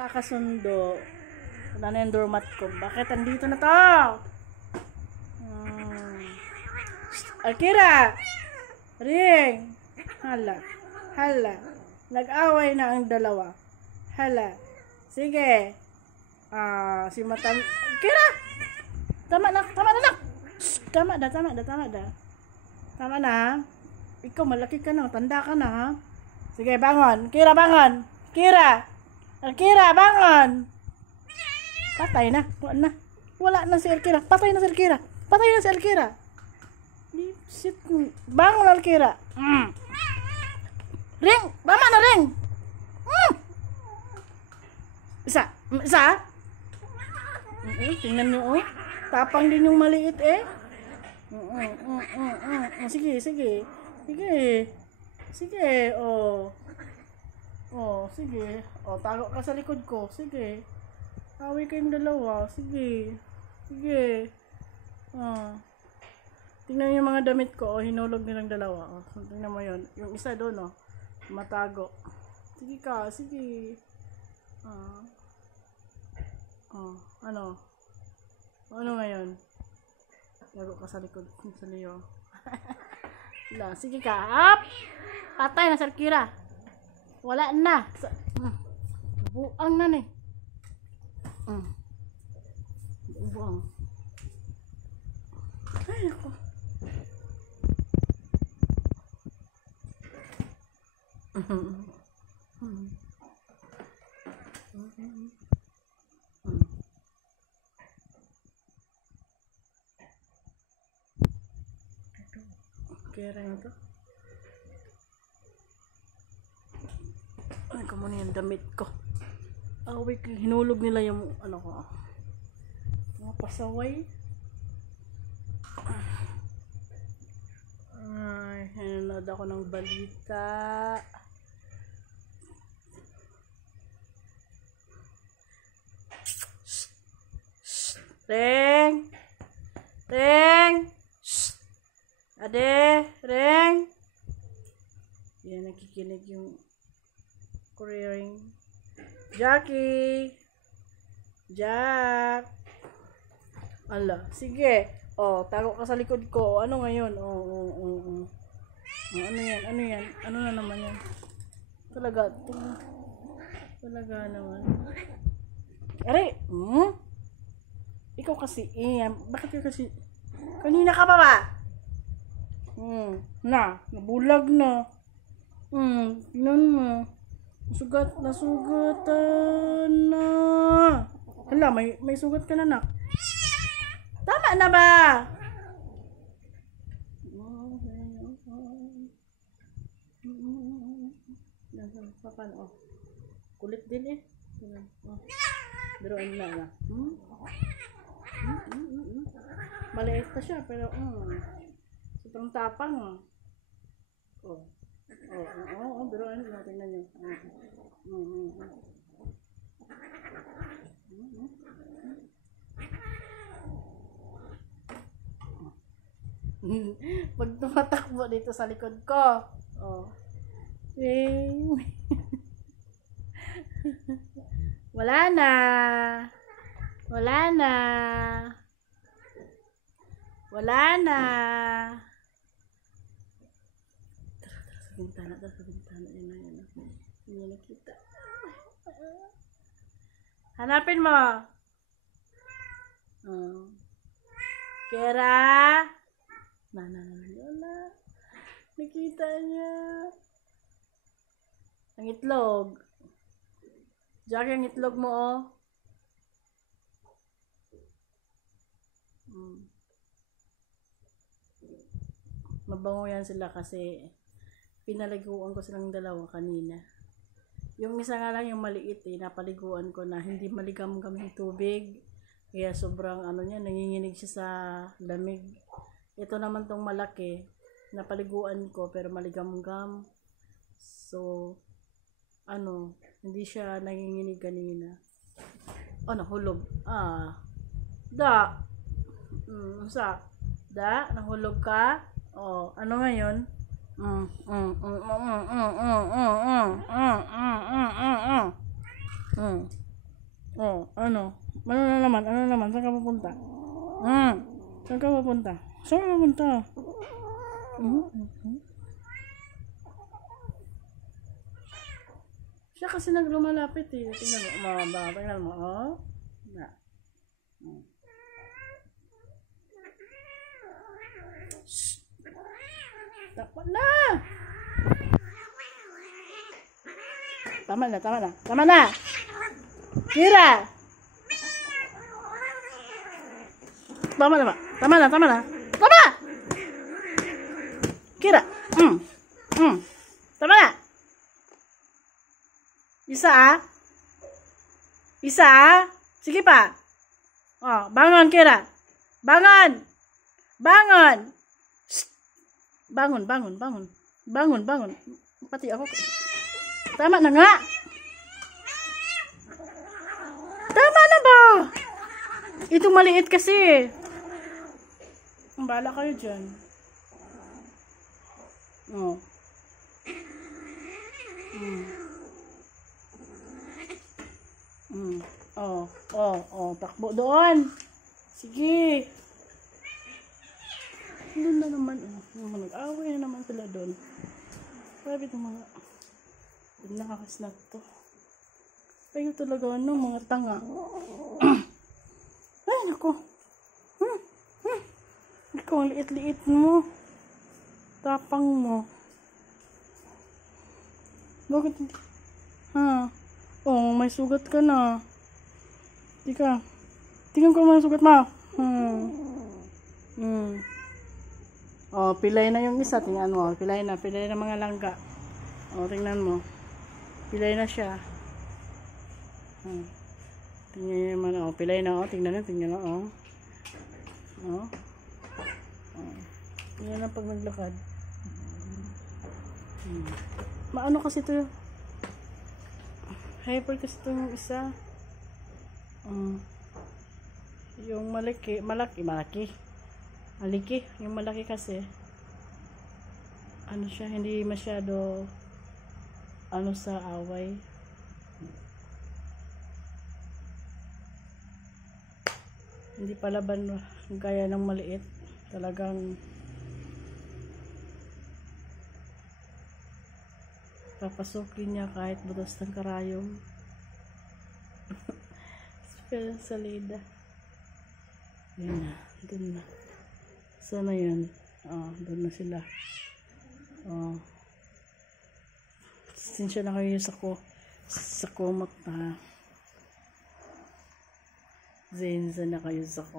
Kakasundo. Wala na yung doormat ko. Bakit andito na to? Akira! Ring! Hala. Hala. Nag-away na ang dalawa. Hala. Sige. Si Matan... Akira! Tama na. Tama na. Tama na. Tama na. Ikaw, malaki ka na. Tanda ka na, ha? Sige, bangon. Kira, bangon. Kira! Akira, bangon! Patay na. Wala na si Akira. Patay na si Akira. Shit. Bangon, Akira. Ring! Mama na, ring! Isa. Tingnan nyo, oh. Tapang din yung maliit, eh. Sige, oh. Sige. Tago ka sa likod ko. Sige. Away kayong dalawa. Sige. Tingnan yung mga damit ko. Hinulog nilang dalawa. Tingnan mo yun. Yung isa doon, matago. Sige ka. Sige. Ano? Ano ngayon? Tago ka sa likod. Sa liyo. Sige ka. Up! Patay na, Sir Kira. Wala na. Buang na ni. Buang. Ay, ako. Kira na to. Ay, kamo na yung damit ko. Hinulog nila yung ano ko. Mga pasaway. Ay, nanonood ako ng balita. Ring! Ade! Ring! Yan, nakikinig yung ring. Jackie! Jack! Ala, sige. Tago ka sa likod ko. Ano ngayon? Ano yan? Ano na naman yan? Talaga naman. Aray! Ikaw kasi, bakit ka kasi, kanina ka pa ba? Nabulag na. Tingnan mo. Nasugatan na. Hala, may sugat ka na, nak. Tama na ba? Kulit din eh. Biruan na. Maliit pa siya, pero sobrang tapang. Biruan na. Tingnan nyo. Pag tumatakbo dito sa likod ko. Wala na. Tara sa bintana. Yan. Hindi nakita. Hanapin mo. Kera. Wala. Nakita niya. Ang itlog. Jackie, ang itlog mo, Mabango yan sila kasi pinaliguan ko silang dalawa kanina. Yung isa nga lang yung maliit napaliguan ko na hindi maligam-gam yung tubig. Kaya sobrang nanginginig siya sa lamig. Ito naman tong malaki, napaliguan ko pero maligam-gam. So, hindi siya nanginginig kanina. Nahulog. Nahulog ka? Ano ngayon? Oh, ano? Ano na naman? Ano na naman? Saan ka pupunta? Saan ka pupunta? Saan ka pupunta? Siya kasi naglumalapit eh. Tingnan mo. Tingnan mo. Oh. Na. Shh. Takot na! Tama na, tama na. Tama na! Kira! Tama na ba? Tama na, tama na. Tama! Kira! Tama na! Isa ah? Isa ah? Sige pa. Oh, bangon Kira. Bangon! Bangon! Shh. Bangon, bangon, bangon. Bangon, bangon. Pati ako. Tama na nga! Tama na ba? Ito maliit kasi. Bahala kayo dyan. Oh. Takbo doon. Sige. Doon na naman. Nag-away na naman sila doon. Grabe itong mga nakakasnap to. Payo talaga mga tanga. Ay, naku. Ikaw, ang liit-liit mo. Tapang mo. Bakit hindi? Oh, may sugat ka na. Tika. Tingnan ko mga sugat mo. Oh, pilay na yung isa. Tingnan mo. Pilay na mga langga. Oh, tingnan mo. Pilay na siya. Tingnan naman. Oh, pilay na. Oh, tingnan na. Tingnan na. Oh. Yan ang pag naglakad. Maano kasi ito. Hyper kasi ito yung isa. Yung malaki. Yung malaki kasi. Ano siya, hindi masyado ano sa away. Hindi palaban gaya ng maliit. Talagang papasukin niya kahit butas ng karayom. Kaya salida. Yan na. Doon na. Sana yan. Doon na sila. Sinsya na kayo sa kumot na. Zenza na kayo sa kumot.